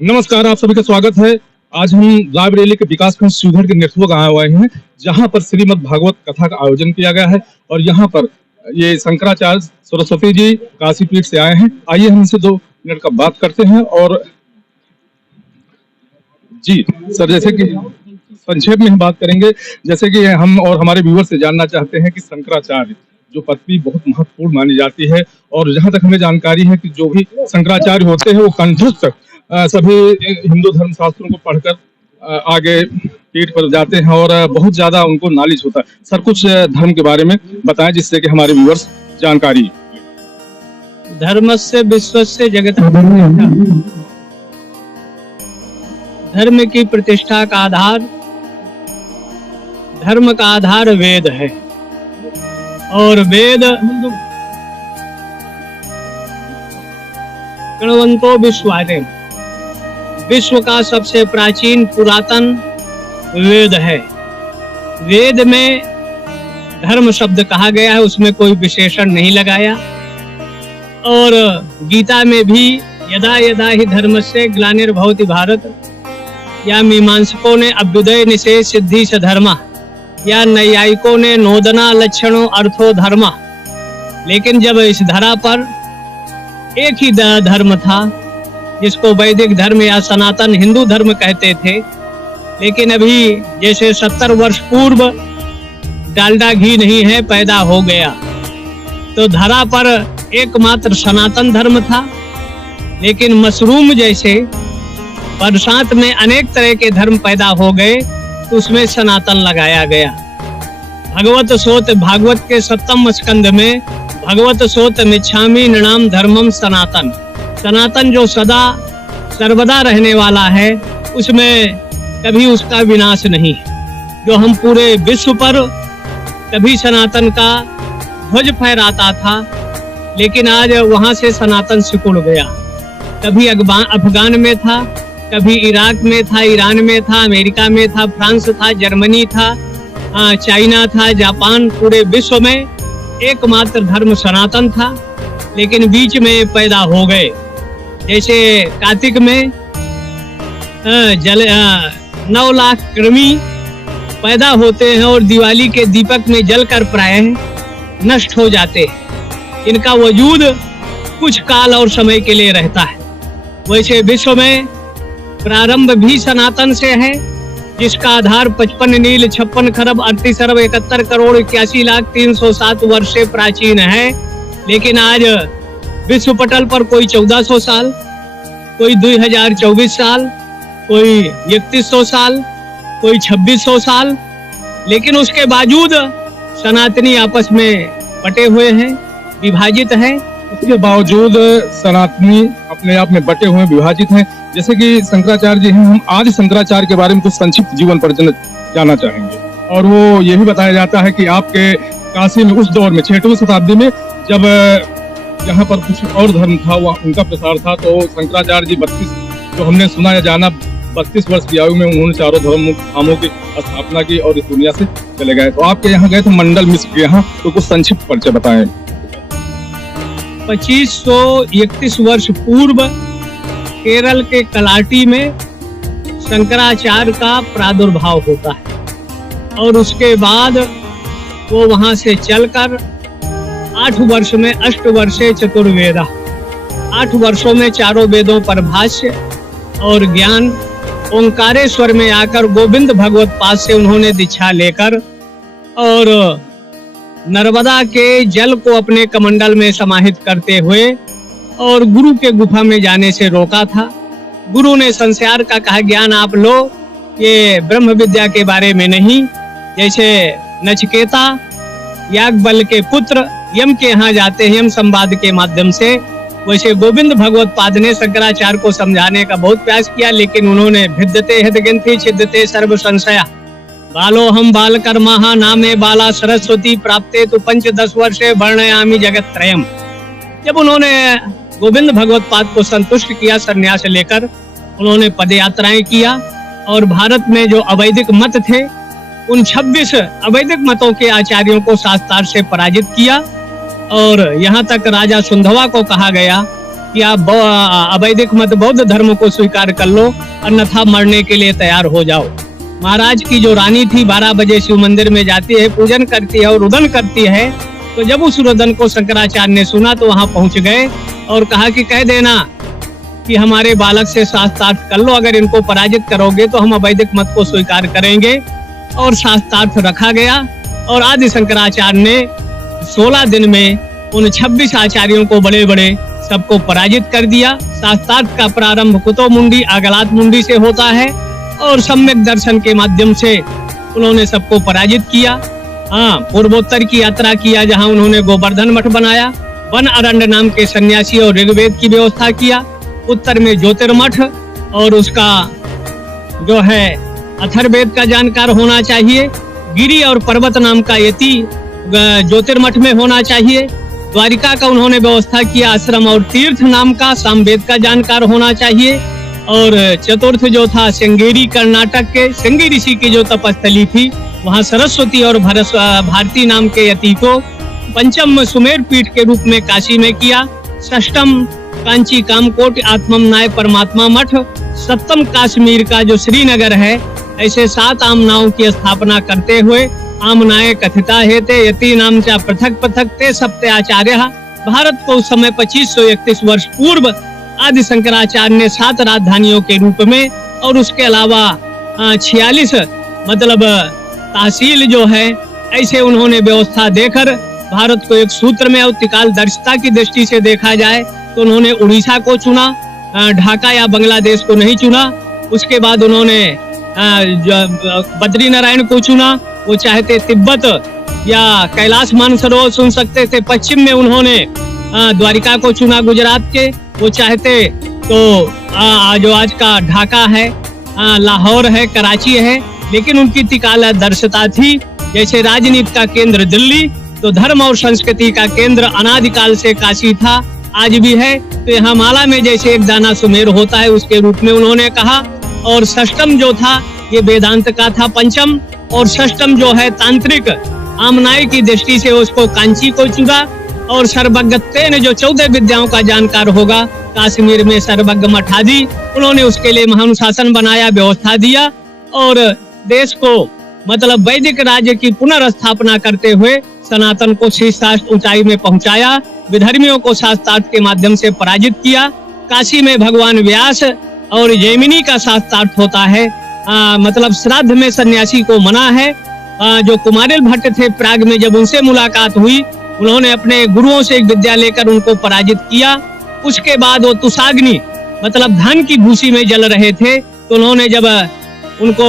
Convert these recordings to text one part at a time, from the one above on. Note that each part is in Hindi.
नमस्कार, आप सभी का स्वागत है। आज हम रायबरेली के विकासखंड शिवगढ़ के नेटवर्क आए हुए हैं, जहां पर श्रीमद् भागवत कथा का आयोजन किया गया है और यहां पर ये शंकराचार्य सरस्वती जी काशी पीठ से आए हैं। आइए हम इनसे 2 मिनट का बात करते हैं। और जी सर, जैसे कि संक्षेप में हम बात करेंगे, जैसे कि हम और हमारे व्यूअर से जानना चाहते हैं कि शंकराचार्य जो पदवी बहुत महत्वपूर्ण मानी जाती है, और जहां तक हमें जानकारी है कि जो भी शंकराचार्य होते हैं वो कंठस्थ सभी हिंदू धर्म शास्त्रों को पढ़कर आगे पीठ पर जाते हैं और बहुत ज्यादा उनको नॉलेज होता है। सर, कुछ धर्म के बारे में बताएं जिससे कि हमारे व्यूअर्स जानकारी। धर्मस्य विश्वस्य जगत धर्म की प्रतिष्ठा का आधार, धर्म का आधार वेद है और वेद गणवंतो विश्वारे, विश्व का सबसे प्राचीन पुरातन वेद है। वेद में धर्म शब्द कहा गया है, उसमें कोई विशेषण नहीं लगाया। और गीता में भी यदा यदा ही धर्मस्य ग्लानिर्भवति भारत, या मीमांसकों ने अभ्युदय निषेध सिद्धि स धर्मा, या नैयायिकों ने नोदना लक्षणों अर्थो धर्मा। लेकिन जब इस धरा पर एक ही धर्म था जिसको वैदिक धर्म या सनातन हिंदू धर्म कहते थे, लेकिन अभी जैसे 70 वर्ष पूर्व डालडा घी नहीं है पैदा हो गया, तो धरा पर एकमात्र सनातन धर्म था। लेकिन मशरूम जैसे बरसात में अनेक तरह के धर्म पैदा हो गए, तो उसमें सनातन लगाया गया। भगवत सोत, भागवत के 7वें स्कंद में भगवत सोत मिच्छामि नृणाम धर्मम सनातन, सनातन जो सदा सर्वदा रहने वाला है, उसमें कभी उसका विनाश नहीं है। जो हम पूरे विश्व पर कभी सनातन का ध्वज फहराता था, लेकिन आज वहां से सनातन सिकुड़ गया। कभी अफगान में था, कभी इराक में था, ईरान में था, अमेरिका में था, फ्रांस था, जर्मनी था, चाइना था, जापान, पूरे विश्व में एकमात्र धर्म सनातन था। लेकिन बीच में पैदा हो गए, जैसे कार्तिक में 9 लाख कृमि पैदा होते हैं और दिवाली के दीपक में जलकर प्रायः नष्ट हो जाते हैं। इनका वजूद कुछ काल और समय के लिए रहता है। वैसे विश्व में प्रारंभ भी सनातन से है, जिसका आधार 55 नील 56 खरब 38 अरब 71 करोड़ 81 लाख 307 वर्ष से प्राचीन है। लेकिन आज विश्व पटल पर कोई 1400 साल, कोई 2024 साल, कोई 3100 साल, कोई 2600 साल, लेकिन उसके बावजूद सनातनी आपस में बटे हुए हैं, विभाजित हैं। उसके बावजूद सनातनी अपने आप में बटे हुए विभाजित हैं। जैसे कि शंकराचार्य जी हैं, हम आज शंकराचार्य के बारे में कुछ संक्षिप्त जीवन परिचय जानना चाहेंगे। और वो ये भी बताया जाता है कि आपके काशी में उस दौर में 6वीं शताब्दी में जब यहाँ पर कुछ और धर्म था, वह उनका प्रसार था, तो शंकराचार्य जी 32, जो हमने सुना या जाना, 32 वर्ष की आयु में उन्होंने चारों धामों की स्थापना की और इस दुनिया से चले गए। तो आपके यहाँ गए थे मंडल मिश्र के यहाँ, तो कुछ संक्षिप्त परिचय बताएं। 2531 वर्ष पूर्व केरल के कलाटी में शंकराचार्य का प्रादुर्भाव होता है और उसके बाद वो वहां से चलकर 8 वर्ष में अष्टवर्षे चतुर्वेदा, 8 वर्षों में चारों वेदों पर भाष्य और ज्ञान, ओंकारेश्वर में आकर गोविंद भगवत पाद से उन्होंने दीक्षा लेकर और नर्मदा के जल को अपने कमंडल में समाहित करते हुए और गुरु के गुफा में जाने से रोका था। गुरु ने संसार का कहा ज्ञान आप लो, ये ब्रह्म विद्या के बारे में नहीं। जैसे नचिकेता याज्ञवल्क्य के पुत्र यम के यहाँ जाते हैं यम संवाद के माध्यम से, वैसे गोविंद भगवत पाद ने शंकराचार्य को समझाने का बहुत प्रयास किया, लेकिन उन्होंने भिद्यते हृदयग्रंथि छिद्यते सर्व संशया बालो हम बाल कर्मा नामे बाला सरस्वती प्राप्ते तो 5-10 वर्षे वर्णयामि जगत त्रयम। जब उन्होंने गोविंद भगवत पाद को संतुष्ट किया, संन्यास लेकर उन्होंने पदयात्राएं किया और भारत में जो अवैदिक मत थे, उन 26 अवैदिक मतों के आचार्यों को शास्त्रार्थ से पराजित किया। और यहाँ तक राजा सुंधवा को कहा गया कि आप अवैदिक मत बौद्ध धर्म को स्वीकार कर लो, अन्यथा मरने के लिए तैयार हो जाओ। महाराज की जो रानी थी 12 बजे शिव मंदिर में जाती है, पूजन करती है और रुदन करती है। तो जब उस रुदन को शंकराचार्य ने सुना तो वहां पहुंच गए और कहा कि कह देना कि हमारे बालक से शास्त्रार्थ कर लो, अगर इनको पराजित करोगे तो हम अवैदिक मत को स्वीकार करेंगे। और शास्त्रार्थ रखा गया और आदि शंकराचार्य ने 16 दिन में उन 26 आचार्यों को बड़े बड़े सबको पराजित कर दिया। शास्त्रार्थ का प्रारंभ कुतो मुंडी अगलात मुंडी से होता है और सम्यक दर्शन के माध्यम से उन्होंने सबको पराजित किया। हाँ, पूर्वोत्तर की यात्रा किया, जहां उन्होंने गोवर्धन मठ बनाया, वन अरण्य नाम के सन्यासी और ऋग्वेद की व्यवस्था किया। उत्तर में ज्योतिर्मठ और उसका जो है अथर्ववेद का जानकार होना चाहिए। गिरी और पर्वत नाम का यति ज्योतिर्मठ में होना चाहिए। द्वारिका का उन्होंने व्यवस्था किया, आश्रम और तीर्थ नाम का सामवेद का जानकार होना चाहिए। और चतुर्थ जो था श्रृंगेरी, कर्नाटक के श्रृंगी ऋषि की जो तपस्थली थी, वहां सरस्वती और भारती नाम के यति को। पंचम सुमेर पीठ के रूप में काशी में किया। षष्टम कांची कामकोट आत्मम नाय परमात्मा मठ। सप्तम कश्मीर का जो श्रीनगर है, ऐसे 7 आमनाओं की स्थापना करते हुए आमनाए कथिता हेते यति नाम चा पृथक पृथक ते सप्ते आचार्य। भारत को उस समय 2531 वर्ष पूर्व आदि शंकराचार्य ने 7 राजधानियों के रूप में और उसके अलावा 46 मतलब तहसील जो है, ऐसे उन्होंने व्यवस्था देकर भारत को एक सूत्र में और त्रिकालदर्शिता की दृष्टि से देखा जाए तो उन्होंने उड़ीसा को चुना, ढाका या बांग्लादेश को नहीं चुना। उसके बाद उन्होंने बद्रीनारायण को चुना, वो चाहते तिब्बत या कैलाश मानसरोवर सुन सकते थे। पश्चिम में उन्होंने द्वारिका को चुना गुजरात के, वो चाहते तो जो आज का ढाका है, लाहौर है, कराची है, लेकिन उनकी त्रिकालदर्शिता थी। जैसे राजनीति का केंद्र दिल्ली, तो धर्म और संस्कृति का केंद्र अनादिकाल से काशी था, आज भी है। तो यहाँ माला में जैसे एक दाना सुमेर होता है, उसके रूप में उन्होंने कहा। और षष्टम जो था ये वेदांत का था पंचम, और षष्टम जो है तांत्रिक आमनाय की दृष्टि से उसको कांची को चुना। और सर्वज्ञत्व ने जो 14 विद्याओं का जानकार होगा, कश्मीर में सर्वज्ञ मठ आदि, उन्होंने उसके लिए महानुशासन बनाया, व्यवस्था दिया और देश को मतलब वैदिक राज्य की पुनर्स्थापना करते हुए सनातन को शीर्षास्त्र ऊंचाई में पहुंचाया। विधर्मियों को शास्त्रार्थ के माध्यम से पराजित किया। काशी में भगवान व्यास और जैमिनी का शास्त्रार्थ होता है। मतलब श्राद्ध में सन्यासी को मना है। जो कुमारिल भट्ट थे प्राग में, जब उनसे मुलाकात हुई, उन्होंने अपने गुरुओं से एक विद्या लेकर उनको पराजित किया। उसके बाद वो तुषाग्नि मतलब धन की भूसी में जल रहे थे, तो उन्होंने जब उनको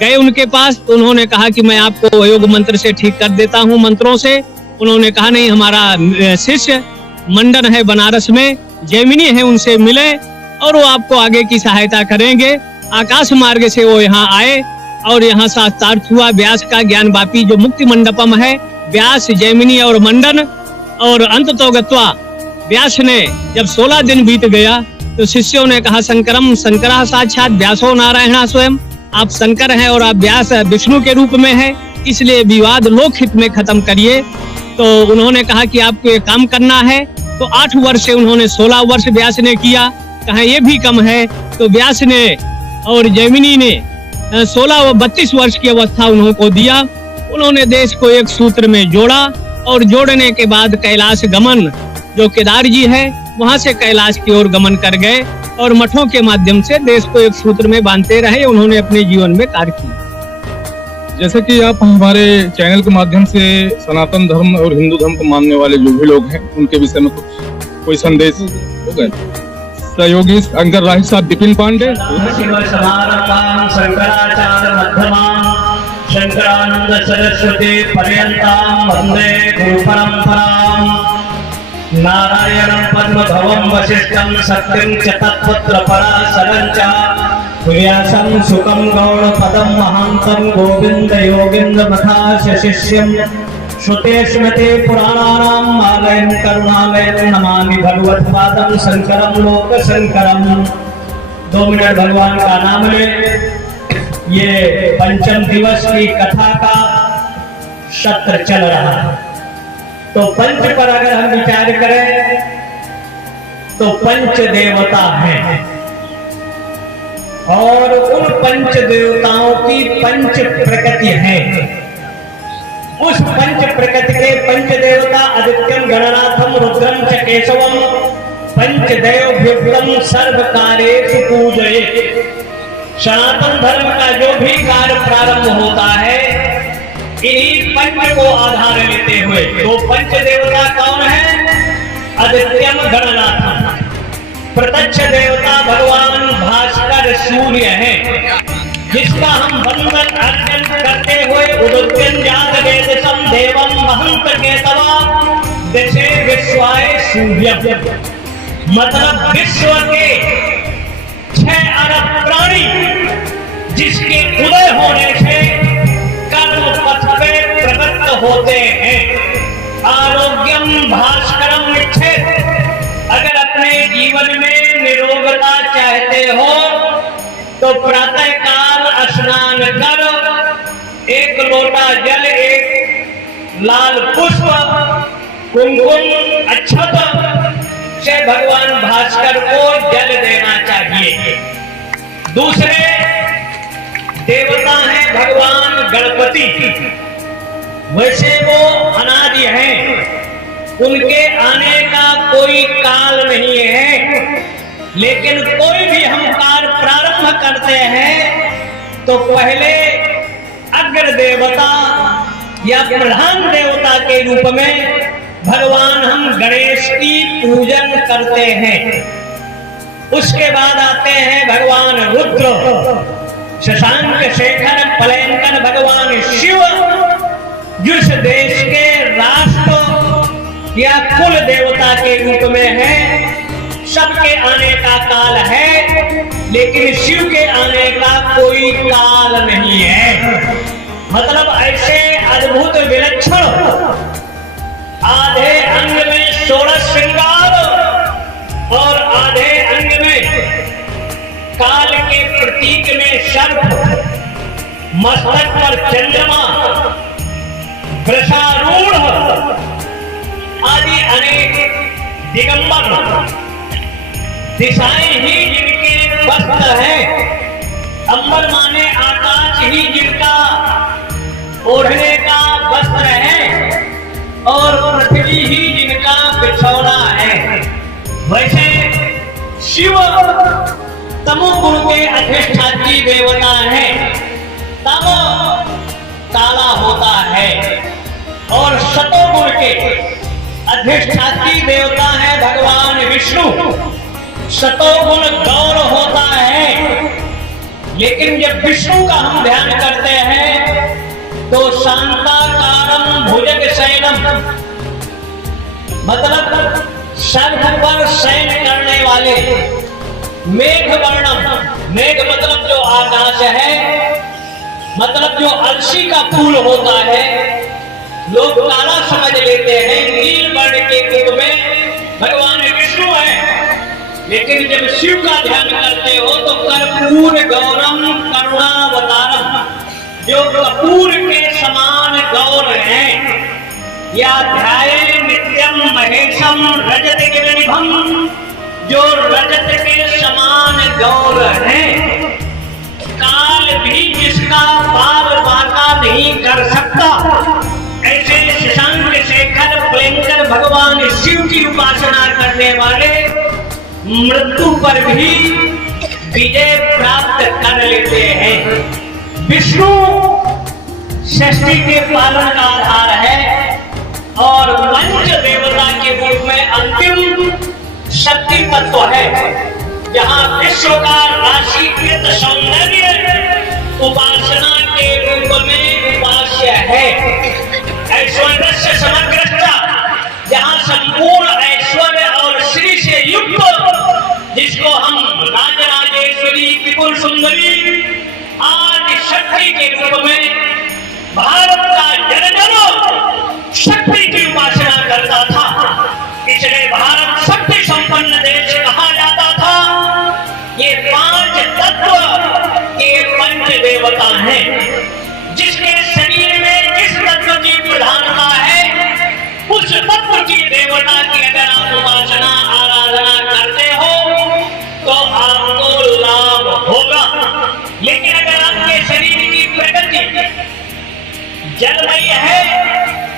गए उनके पास, तो उन्होंने कहा कि मैं आपको योग मंत्र से ठीक कर देता हूँ, मंत्रों से। उन्होंने कहा नहीं, हमारा शिष्य मंडन है बनारस में, जैमिनी है, उनसे मिले और वो आपको आगे की सहायता करेंगे। आकाश मार्ग से वो यहाँ आए और यहाँ शास्त्रार्थ हुआ। व्यास का ज्ञान वापी जो मुक्ति मंडपम है, व्यास, जैमिनी और मंडन। और अंत तो गत्वा व्यास ने जब 16 दिन बीत गया तो शिष्यों ने कहा शंकरम शंकरा साक्षात व्यासो नारायण स्वयं, आप शंकर हैं और आप व्यास विष्णु के रूप में है, इसलिए विवाद लोकहित में खत्म करिए। तो उन्होंने कहा कि आपको ये काम करना है। तो 8 वर्ष से उन्होंने 16 वर्ष व्यास ने किया, कहा ये भी कम है। तो व्यास ने और जैमिनी ने 16 व 32 वर्ष की अवस्था उनको दिया। उन्होंने देश को एक सूत्र में जोड़ा और जोड़ने के बाद कैलाश गमन जो केदार जी है, वहां से कैलाश की ओर गमन कर गए और मठों के माध्यम से देश को एक सूत्र में बांधते रहे। उन्होंने अपने जीवन में कार्य किया। जैसे कि आप हमारे चैनल के माध्यम से सनातन धर्म और हिंदू धर्म को मानने वाले जो भी लोग हैं, उनके विषय में कोई संदेश होगा? सहयोगी अंकर राही साहब विपिन पांडे। शंकरानंद सरस्वती पर्यंतां वंदे गुरु परंपरां। नारायणं पद्मभवं वसिष्ठं सत्यं च तत्पुत्र पराशरं च व्यासं सुखं गौड़पदं महान्तं गोविन्द योगीन्द्र मथास्य शिष्यं श्रुते स्मृते पुराणानां आलयं करुणालयं नमामि भगवत्पादं शंकरं लोकशंकरं। 2 मिनट भगवान का नाम ले। ये पंचम दिवस की कथा का सत्र चल रहा है। तो पंच पर अगर हम विचार करें तो पंच देवता हैं और उन पंच देवताओं की पंच प्रकृति है। उस पंच प्रकृति के पंच देवता आदित्यम गणनाथम रुद्रम च केशवम पंचदेवभ्युक्तम सर्व कार्येषु पूजयेत्। सनातन धर्म का जो भी कार्य प्रारंभ होता है इन्हीं पंच को आधार लेते हुए। तो पंच देवता कौन है? आदित्यम गणनाथम, प्रत्यक्ष देवता भगवान भास्कर सूर्य है, जिसका हम वंदन अर्चन करते हुए उदुत्यं जात वेदसम देवम महंत केतवा दशे विश्वाय सूर्यम। मतलब विश्व के 6 अरब प्राणी जिसके उदय होने से कर्म पथ पे प्रवृत्त होते हैं। आरोग्यम भास्करम इच्छेत्। अगर अपने जीवन में निरोगता चाहते हो तो प्रातः काल स्नान कर 1 लोटा जल, 1 लाल पुष्प, कुमकुम अक्षत से भगवान भास्कर को जल देना चाहिए। दूसरे देवता हैं भगवान गणपति। वैसे वो अनादि हैं, उनके आने का कोई काल नहीं है, लेकिन कोई भी हम कार्य प्रारंभ करते हैं तो पहले अग्र देवता या प्रधान देवता के रूप में भगवान हम गणेश की पूजन करते हैं। उसके बाद आते हैं भगवान रुद्र, शशांक शेखर पलयंकर भगवान शिव, जिस देश के राष्ट्र या कुल देवता के रूप में है। सबके आने का काल है, लेकिन शिव के आने का कोई काल नहीं है। मतलब ऐसे अद्भुत विलक्षण आधे अंग में 16 श्रृंगार और आधे अंग में काल के प्रतीक में सर्प, मस्तक पर चंद्रमा, वृषारूढ़ आदि अनेक दिगंबर दिशाएं ही जिनके वस्त्र हैं। अंबर माने आकाश ही जिनका ओढ़ने का वस्त्र है और पृथ्वी ही जिनका बिछौना है। वैसे शिव तमोगुण के अधिष्ठात्री देवता है। तमो काला होता है और सतोगुण के अधिष्ठात्री देवता है भगवान विष्णु। सतोगुण गौर होता है, लेकिन जब विष्णु का हम ध्यान करते हैं तो शांताकारम भुजग शयनम, मतलब सर्प पर शयन करने वाले। मेघ वर्णम, मेघ मतलब जो आकाश है, मतलब जो अलसी का फूल होता है, लोग काला समझ लेते हैं। नील वर्ण के रूप में भगवान विष्णु है, लेकिन जब शिव का ध्यान करते हो तो कर्पूर गौरम करुणावतारम, जो कपूर के समान गौर हैं। या ध्याये नित्यम महेशम रजत गिरिनिभम, जो रजत के समान गौर हैं। काल भी जिसका पार बाका नहीं कर सकता, ऐसे शशांक शेखर पलयंकर भगवान शिव की उपासना करने वाले मृत्यु पर भी विजय प्राप्त कर लेते हैं। विष्णु सृष्टि के पालन का आधार है और पंच देवता के रूप में अंतिम शक्ति तत्व है, जहां विश्व का राशिकृत सौंदर्य उपासना के रूप में उपास्य है। ऐश्वर्य से समग्रता, जहां संपूर्ण ऐश्वर्य और श्री से युक्त, जिसको हम राजराजेश्वरी त्रिपुर सुंदरी आदि शक्ति के रूप में भारत का जन शक्ति की उपासना करता था, इसलिए भारत शक्ति संपन्न देश कहा जाता था। ये 5 तत्व के पंच देवता हैं। जिसके शरीर में जिस तत्व की प्रधानता है, उस तत्व किसी देवता की अगर आप उपासना आराधना करते हो तो आपको लाभ होगा। लेकिन अगर आपके शरीर की प्रकृति जलमय है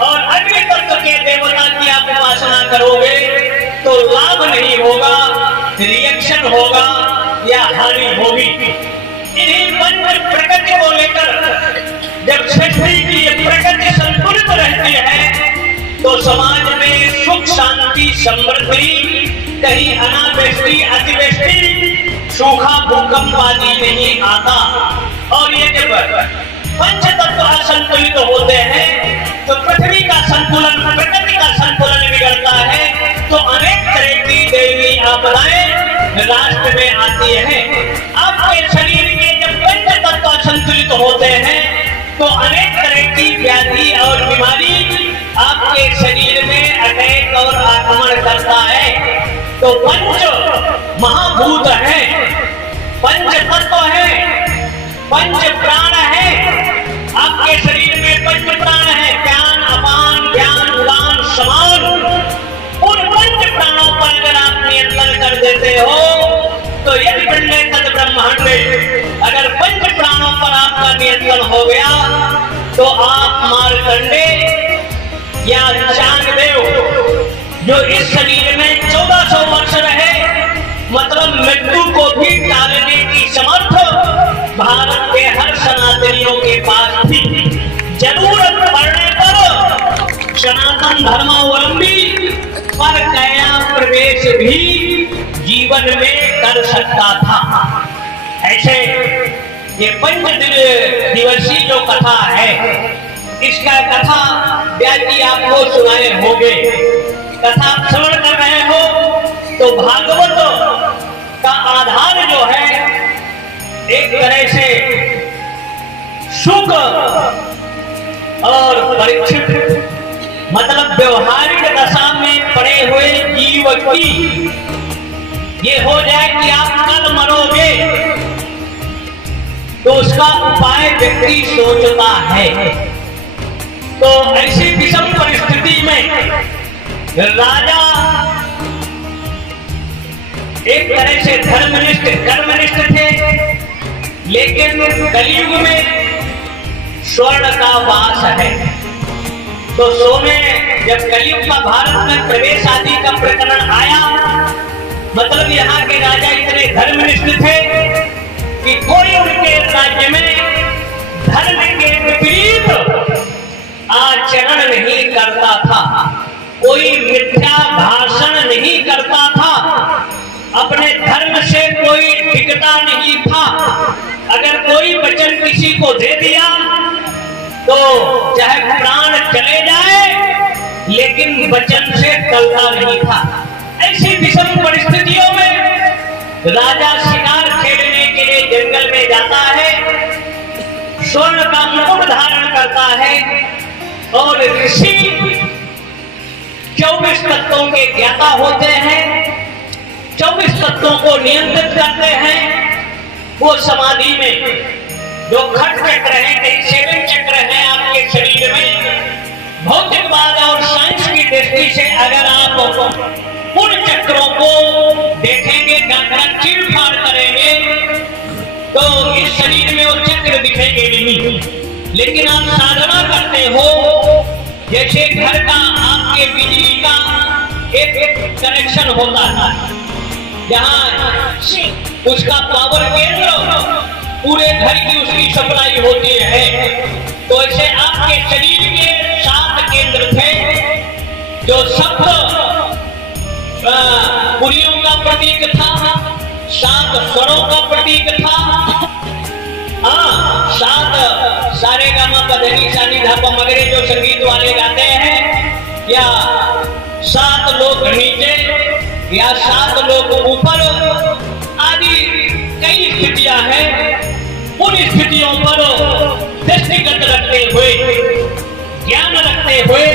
और अग्नि तत्व के देवता की आप उपासना करोगे तो लाभ नहीं होगा, रिएक्शन होगा या हानि होगी। इन्हीं पंच प्रकृति को लेकर जब सृष्टि की ये प्रकृति संतुलित रहती है तो समाज में सुख शांति समृद्धि, कहीं अनावृष्टि अतिवृष्टि सूखा भूकंप आदि नहीं आता। और ये जब पंच तत्व असंतुलित होते हैं तो पृथ्वी का संतुलन, प्रकृति का संतुलन बिगड़ता है, तो अनेक तरह की दैवीय आपदाएं राष्ट्र में आती हैं। आपके शरीर के जब पंच तत्व असंतुलित होते हैं तो अनेक तरह की व्याधि और बीमारी आपके शरीर में अटैक और आक्रमण करता है। तो पंच महाभूत है, पंच तत्व है, पंच प्राण है। आपके शरीर में पंच प्राण है, ज्ञान अपान ज्ञान उदान समान। उन पंच प्राणों पर अगर आप नियंत्रण कर देते हो तो यदि पिंडे तद ब्रह्मांडे, अगर पंच प्राणों पर आपका नियंत्रण हो गया तो आप मार्कंडे या चांगदेव जो इस शरीर में 1400 वर्ष रहे, मतलब मृत्यु को भी टालने की समर्थ भारत के हर सनातनियों के पास थी। जरूरत पड़ने पर सनातन धर्मावलंबी पर गया प्रवेश भी जीवन में कर सकता था। ऐसे ये पंच दिवसीय जो कथा है, इसका कथा व्यास जी आपको सुनाए होंगे। कथा श्रवण कर रहे हो तो भागवत का आधार जो है एक तरह से शुक और परीक्षित, मतलब व्यवहारिक दशा में पड़े हुए जीव की ये हो जाए कि आप कल मरोगे तो उसका उपाय व्यक्ति सोचता है। तो ऐसी विषम परिस्थिति में राजा एक तरह से धर्मनिष्ठ कर्मनिष्ठ थे, लेकिन कलयुग में स्वर्ण का वास है। तो सोने जब कलयुग का भारत में प्रवेश आदि का प्रकरण आया, मतलब यहाँ के राजा इतने धर्मनिष्ठ थे कि कोई उनके राज्य में धर्म के विपरीत आचरण नहीं करता था, कोई मिथ्या भाषण नहीं करता था, अपने धर्म से कोई टिकता नहीं था। अगर कोई वचन किसी को दे दिया तो चाहे प्राण चले जाए लेकिन वचन से टलता नहीं था। ऐसी विषम परिस्थितियों में राजा शिकार खेलने के लिए जंगल में जाता है, स्वर्ण का मुकुट धारण करता है और ऋषि 24 तत्वों के ज्ञाता होते हैं, 24 तत्वों को नियंत्रित करते हैं। वो समाधि में जो खट चक्र है, कई 7 चक्र है आपके शरीर में, भौतिकवाद और साइंस की दृष्टि से अगर आप उन चक्रों को देखेंगे, चीड़-फाड़ करेंगे तो इस शरीर में वो चक्र दिखेंगे नहीं। लेकिन आप साधना करते हो, जैसे घर का आपके बिजली का एक कनेक्शन होता है, जहाँ उसका पावर केंद्र पूरे घर की उसकी सप्लाई होती है, तो ऐसे आपके शरीर के 7 केंद्र थे जो सप्त पुरियों का प्रतीक था, 7 स्वरों का प्रतीक था, 7 सारे गामा पधनी सानी धापा मगरे जो संगीत वाले गाते हैं, या 7 लोग नीचे या 7 लोग ऊपर आदि कई स्थितियां हैं। उन स्थितियों पर दृष्टिगत रखते हुए, ज्ञान रखते हुए,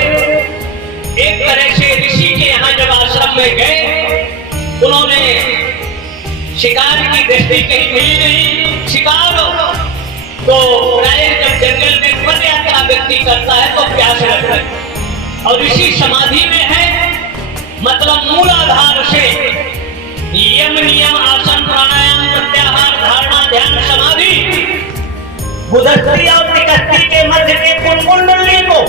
एक तरह से ऋषि के यहाँ जब आश्रम में गए, उन्होंने शिकार की दृष्टि कहीं मिली नहीं। शिकार तो प्राय जब जंगल में पद यात्रा व्यक्ति करता है तो प्यास लगता है, और ऋषि समाधि में है मतलब मूलाधार से यम नियम आसन प्राणायाम प्रत्याहार धारणा ध्यान समाधि बुधस्त्री और तिकस्त्री के मध्य के कुंडली को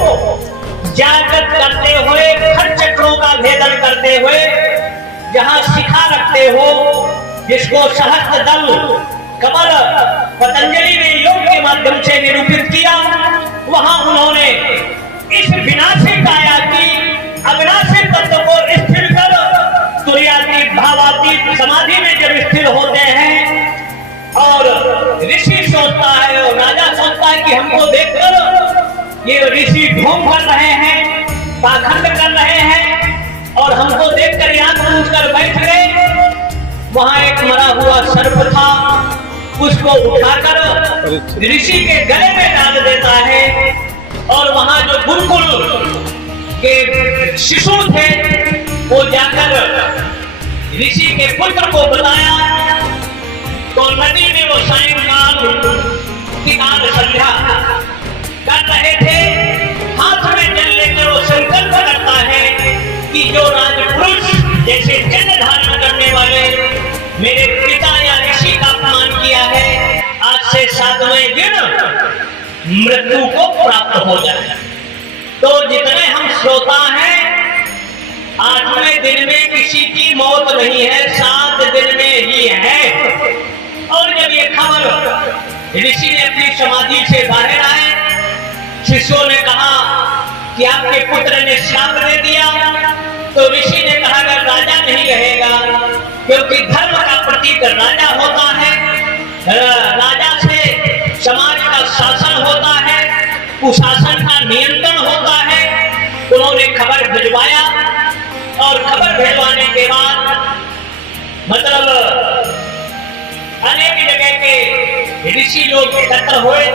जागृत करते हुए खट चक्रों का भेदन करते हुए जहां शिखा रखते हो, जिसको सहस्त्र दल कमल पतंजलि ने योग के माध्यम से निरूपित किया, वहां उन्होंने इस विनाशी काया की अविनाशी तत्व को स्थिर कर तुर्यातीत भावातीत समाधि में जब स्थिर होते हैं और ऋषि सोचता है और राजा सोचता है कि हमको देखकर ये ऋषि ढोंग कर रहे हैं, पाखंड कर रहे हैं और हमको देखकर यहाँ पूछ कर बैठ गए। वहां एक मरा हुआ सर्प था, उसको उठाकर ऋषि के गले में डाल देता है और वहां जो गुरुकुल के शिशु थे वो जाकर ऋषि के पुत्र को बताया, तो नदी में वो सायंकाल की काल संध्या कर रहे थे, हाथ में जल लेकर वो संकल्प करता है कि जो राजपुरुष जैसे जन धारण करने वाले मेरे पिता या ऋषि का अपमान किया है, आज से 7वें दिन मृत्यु को प्राप्त हो जाए। तो जितने हम श्रोता हैं, 8वें दिन में किसी की मौत नहीं है, 7 दिन में ही है। और जब ये खबर ऋषि ने अपनी समाधि से बाहर आए, शिष्यों ने कहा कि आपके पुत्र ने श्राप दे दिया, तो ऋषि ने कहा अगर राजा नहीं रहेगा, क्योंकि धर्म का प्रतीक राजा होता है, राजा से समाज का शासन होता है, कुशासन का नियंत्रण होता है। उन्होंने खबर भिजवाया और खबर भिजवाने के बाद मतलब अनेक जगह के ऋषि लोग एकत्र हुए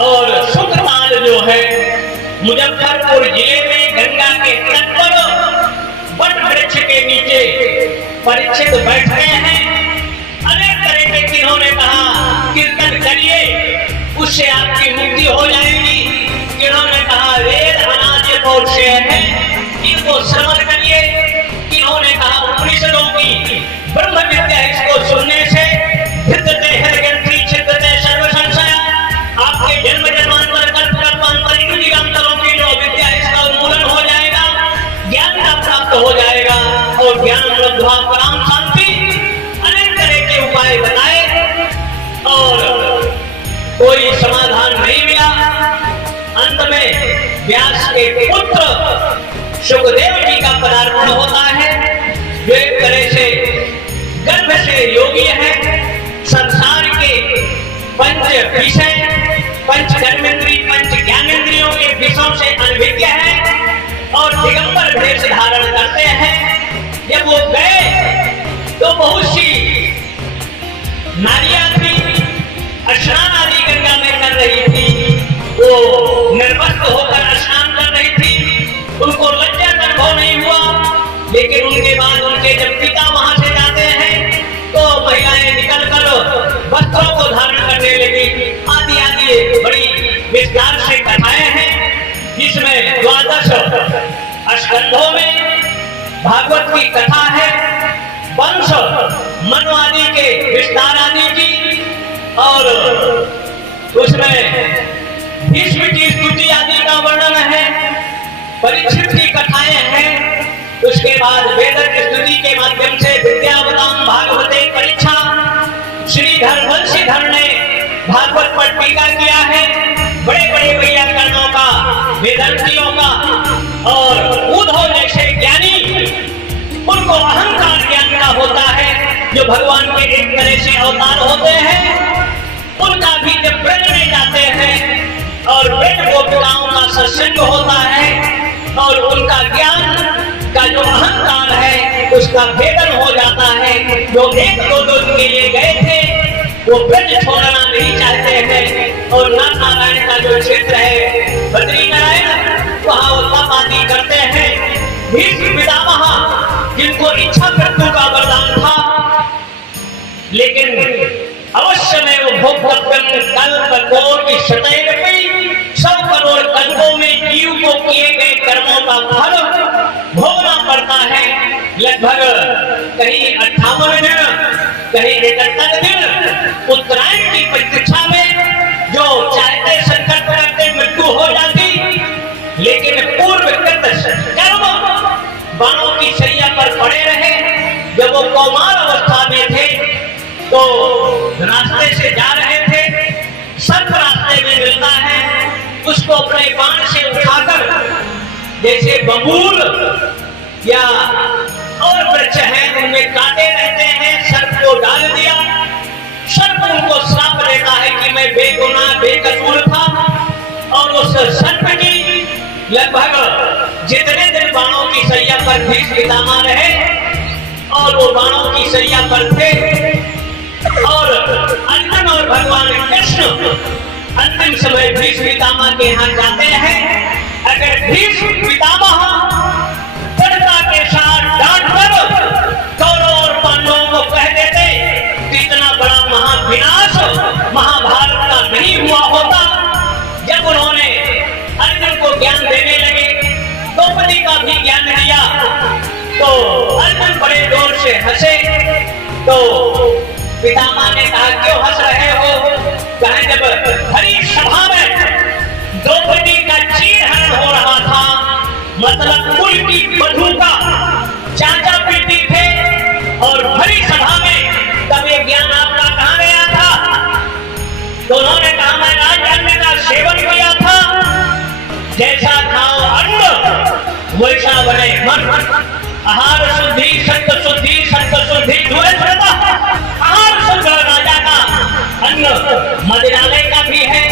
और सुखताल जो है मुजफ्फरपुर जिले में गंगा के तट पर वट वृक्ष के नीचे परीक्षित बैठ गए हैं। अनेक तरह के किन्होंने कहा कीर्तन करिए, उससे आपकी मुक्ति हो जाएगी। किन्होंने कहा वेद अनादि और से है, इनको श्रवण करिए। किन्होंने कहा उपनिषदों की ब्रह्म विद्या, इसको सुनने से हृदय हृदय छिद्यते सर्व संशय, आपके जन्म जन्मांतर कल्प कल्पांतर इन दिगंतरों की जो विद्या इसका उन्मूलन हो जाएगा, ज्ञान का प्राप्त हो जाएगा और ज्ञान लब्ध्वा पराम शांति। अनेक तरह के उपाय बताए और कोई समाधान नहीं मिला। अंत में व्यास के पुत्र सुखदेव जी का पदार्पण होता है, जो एक तरह से गर्भ से योगी है, संसार के पंच विषय, पंच कर्मेंद्रिय, पंच ज्ञानेंद्रियों के विषयों से अनभिज्ञ है और दिगंबर भेष धारण करते हैं। जब वो गए तो बहुत सी नारियां थी, स्नान आदि गंगा में कर रही थी, वो निर्वस्त्र होकर स्नान कर रही थी, उनको लज्जा का अनुभव नहीं हुआ। लेकिन उनके बाद उनके जब पिता वहां से जाते हैं तो महिलाएं निकलकर वस्त्रों को धारण करने लगी। आदि आदि बड़ी विस्तार से कथाएं हैं, जिसमें 12 स्कंधों में भागवत की कथा है, वंश मनु आदि के विस्तार आदि की, और उसमें भीष्म की स्तुति आदि का वर्णन है, परीक्षित की कथाएं हैं। उसके बाद वेदक स्तुति के माध्यम से विद्यावताम भागवते परीक्षा, श्रीधर वंशीधर ने भागवत पर टीका किया है, बड़े बड़े वैयाकरणों का, वेदांतियों का, और उद्धव जैसे ज्ञानी, उनको अहंकार ज्ञान का होता है, जो भगवान के एक तरह से अवतार होते हैं। उनका भी जब ब्रज में जाते हैं और ब्रज गोपिकाओं का सत्संग होता है और उनका ज्ञान का जो अहंकार है उसका भेदन हो जाता है। जो 1-2 दिन के लिए गए थे वो ब्रज छोड़ना नहीं चाहते हैं और नारायण का जो क्षेत्र है बद्रीनारायण, वहां वो तप आदि करते हैं। भीष्म पितामह जिनको इच्छा मृत्यु का वरदान था, लेकिन अवश्य में वो भोक्तव्यम कल्प कोटि शतैरपि, 100 करोड़ कल्पों में जीव को किए गए कर्मों का फल भोगना पड़ता है लगभग कहीं 58 दिन, कहीं 71 दिन उत्तरायण की प्रतीक्षा में जो चाहते संकल्प करते मृत्यु हो जाती, लेकिन पूर्वकृत कर्म बाणों की शैया पर पड़े रहे। जब वो कौमार अवस्था में थे तो रास्ते से जा रहे थे, सर्प रास्ते में मिलता है, उसको अपने बाण से उठाकर जैसे बबूल या और वृक्ष है उनमें कांटे रहते हैं, सर्प को डाल दिया। सर्प उनको श्राप देता है कि मैं बेगुनाह बेकसूर था, और उस सर्प की लगभग जितने दिन बाणों की सैया पर भीष्म पितामह रहे और वो बाणों की सैया पर थे, और अर्जुन और भगवान कृष्ण अंतिम समय भीष्म पितामह के यहाँ जाते हैं। अगर भीष्म पितामह दृढ़ता के साथ डांट कर कौरव और पांडवों को कह देते कि इतना बड़ा महाविनाश महाभारत का नहीं हुआ होता। जब उन्होंने अर्जुन को ज्ञान देने लगे, द्रौपदी का भी ज्ञान दिया, तो अर्जुन बड़े जोर से हंसे। तो पितामह ने कहा क्यों हंस रहे हो? कहा जब हरी सभा में द्रौपदी का चीरहरण हो रहा था, मतलब कुल की बधू का चाचा पीटी थे, और भरी सभा में तब ये ज्ञान आपका कहां गया था? तो उन्होंने कहा मैं राजअन्न का सेवन किया था, जैसा खाओ अन्न वैसा बने मन। आहार शुद्धि सत्य शुद्धि सत्य शुद्धि आहार शुद्ध राजा का अन्न मदिरालय का भी है,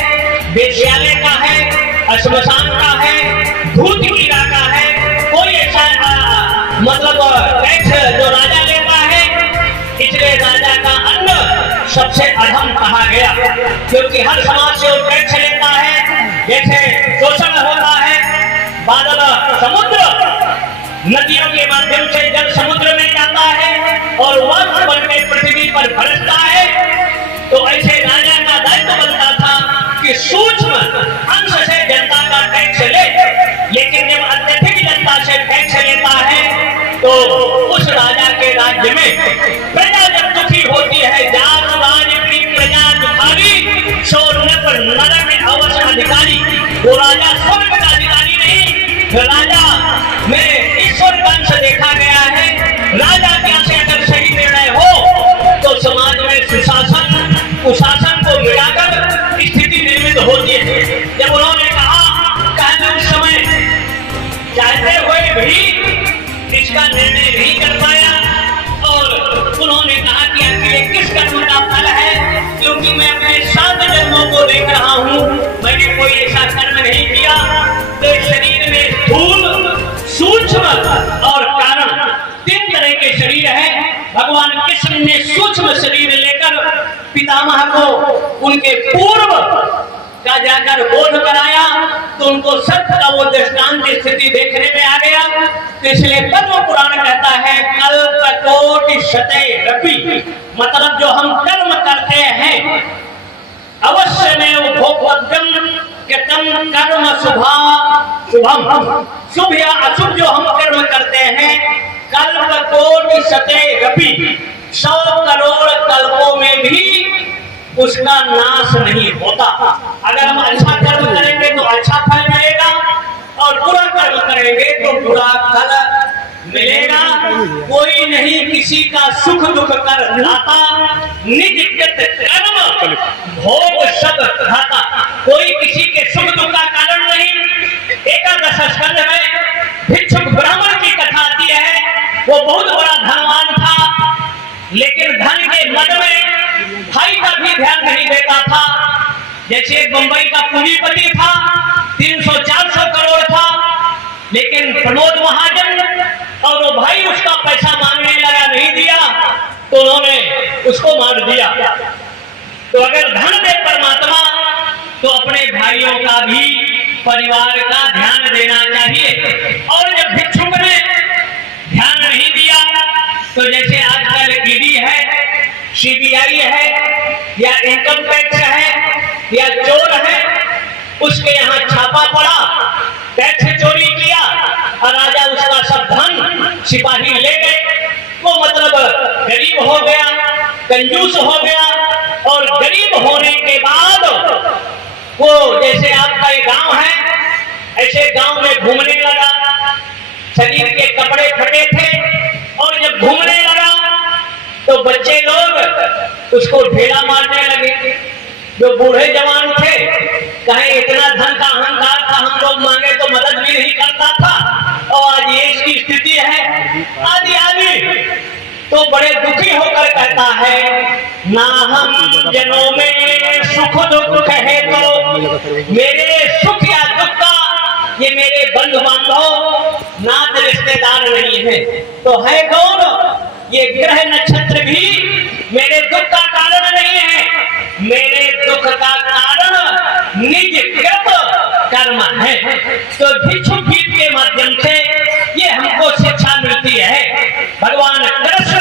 वेश्यालय का है, श्मशान का है, धूत कीड़ा का है। कोई ऐसा मतलब टैक्स जो राजा लेता है, इसलिए राजा का अन्न सबसे अधम कहा गया, क्योंकि हर समाज से वो टैक्स लेता है। जैसे शोषण होता है, बादल समुद्र नदियों के माध्यम से जल समुद्र में जाता है और वह बन के पृथ्वी पर बरसता है, तो ऐसे राजा का दायित्व बनता था कि सूक्ष्म अंश से जनता का टैक्स ले, लेकिन जब अत्यधिक जनता से टैक्स लेता है तो उस राजा के राज्य में प्रजा जब दुखी होती है, जात राज की प्रजा दुखारी, सो नरक अवश्य अधिकारी। वो राजा स्वर्ग का अधिकारी नहीं, राजा में ईश्वर का अंश देखा गया है। राजा क्या से अगर सही निर्णय हो तो समाज में सुशासन कुशासन को मिलाकर स्थिति निर्मित होती है। जब उन्होंने कहा उस समय चाहते हुए भी इसका निर्णय नहीं कर पाया, और उन्होंने कहा कि आखिर किस कर्म का फल है, क्योंकि मैं अपने 7 जन्मों को देख रहा हूँ, मैंने कोई ऐसा कर्म नहीं किया। तो शरीर में स्थूल सूक्ष्म और कारण 3 तरह के शरीर है। भगवान कृष्ण ने सूक्ष्म शरीर लेकर पितामह को उनके पूर्व का जाकर बोध कराया, तो उनको सत्य का वो दृष्टांत स्थिति देखने में आ गया। तो इसलिए पद्म पुराण कहता है कल्पकोटि शतैरपि, मतलब जो हम कर्म करते हैं अवश्य में वो भोक्तव्यम कृतम कर्म शुभम, शुभ या अशुभ जो हम कर्म करते हैं, कल्पकोटि शतैरपि, 100 करोड़ कल्पों में भी उसका नाश नहीं होता। अगर हम अच्छा कर्म करेंगे तो अच्छा फल मिलेगा, और बुरा कर्म करेंगे तो बुरा फल मिलेगा। कोई नहीं किसी का सुख दुख कर लाता, निज कृत कर्म भोग सब खाता। कोई किसी के सुख दुख का कारण नहीं। एकादश स्कंद में भिक्षुक ब्राह्मण की कथा आती है। वो बहुत बड़ा धनवान था, लेकिन धन के मद में भाई का भी ध्यान नहीं देता था। जैसे बंबई का पूंजीपति था, 300-400 करोड़ था, लेकिन प्रमोद महाजन और वो भाई उसका पैसा मांगने लगा, नहीं दिया तो उन्होंने उसको मार दिया। तो अगर धन दे परमात्मा तो अपने भाइयों का भी परिवार का ध्यान देना चाहिए। और जब भिक्षुक ने ध्यान नहीं दिया तो जैसे आजकल ईडी है, सीबीआई है, या इनकम टैक्स है, या चोर है, उसके यहाँ छापा पड़ा, टैक्स चोरी किया और राजा उसका सब धन सिपाही ले गए, वो मतलब गरीब हो गया, कंजूस हो गया, और गरीब होने के बाद वो जैसे आपका ये गांव है, ऐसे गांव में घूमने लगा। शरीर के कपड़े फटे थे, और जब घूमने लगा तो बच्चे लोग उसको ढेला मारने लगे। जो बूढ़े जवान थे, कहे इतना धन का अहंकार था, हम लोग मांगे तो मदद भी नहीं करता था, और आज ये इसकी स्थिति है। आदि आदि तो बड़े दुखी होकर कहता है, ना हम जनों में सुख दुख है, तो मेरे सुख या दुख का ये मेरे बंधु बांधव नात रिश्तेदार नहीं है, तो है कौन? ये ग्रह नक्षत्र भी मेरे दुख का कारण नहीं है। मेरे दुख का कारण निज कृत कर्म है। तो भिक्षु गीत के माध्यम से ये हमको शिक्षा मिलती है। भगवान कृष्ण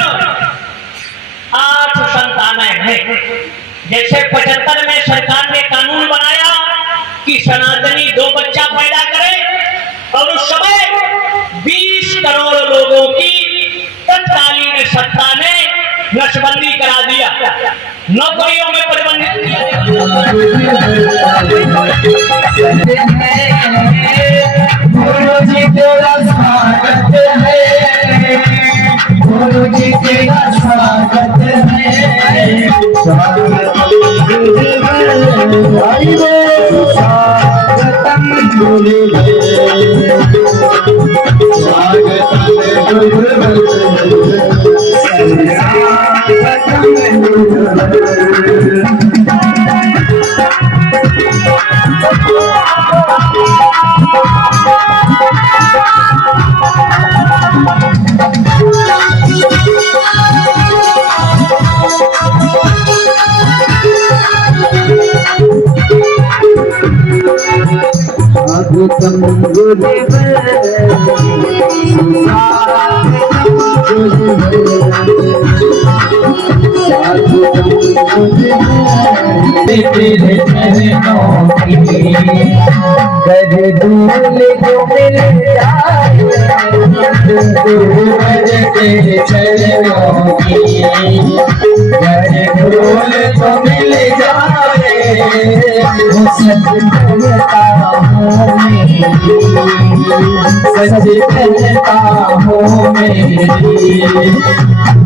8 संतानें हैं। जैसे 75 में सरकार ने कानून बनाया कि सनातनी 2 बच्चा पैदा करे, और उस समय 20 करोड़ लोगों की तत्कालीन सत्ता ने नसबंदी करा दिया, नौकरियों में प्रतिबंधित किया। गुरु जी तेरा स्वागत है, गुरु जी तेरा स्वागत है, स्वागतम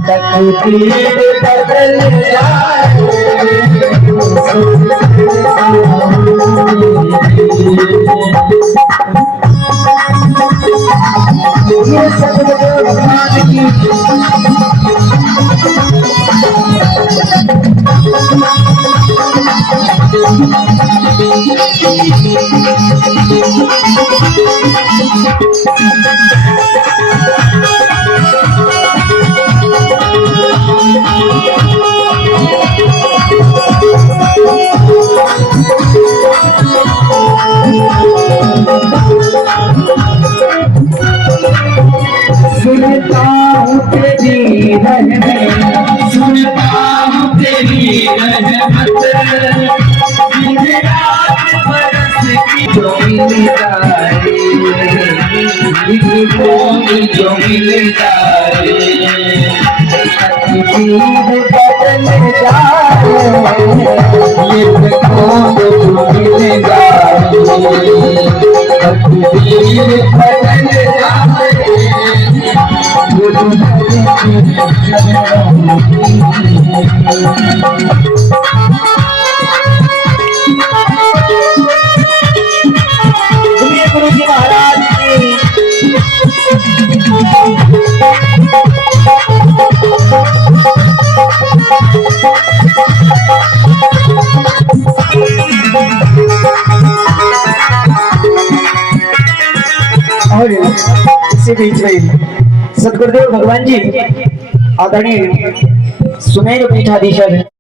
तकदीर बदल जाए, ये सदगुरु भगवान की सुनता हूँ तेरी रहमत, सुनता हूँ तेरी रहमत, दिन रात बरस की जो मिल जाए, जो मिल जाए, तकदीर बदल जाए, ये जो मिल जाए, तकदीर बदल जाए। गुरु जी महाराज की और इसी बीच में सदगुरुदेव भगवान जी आदरणीय सुमेर पीठाधीश्वर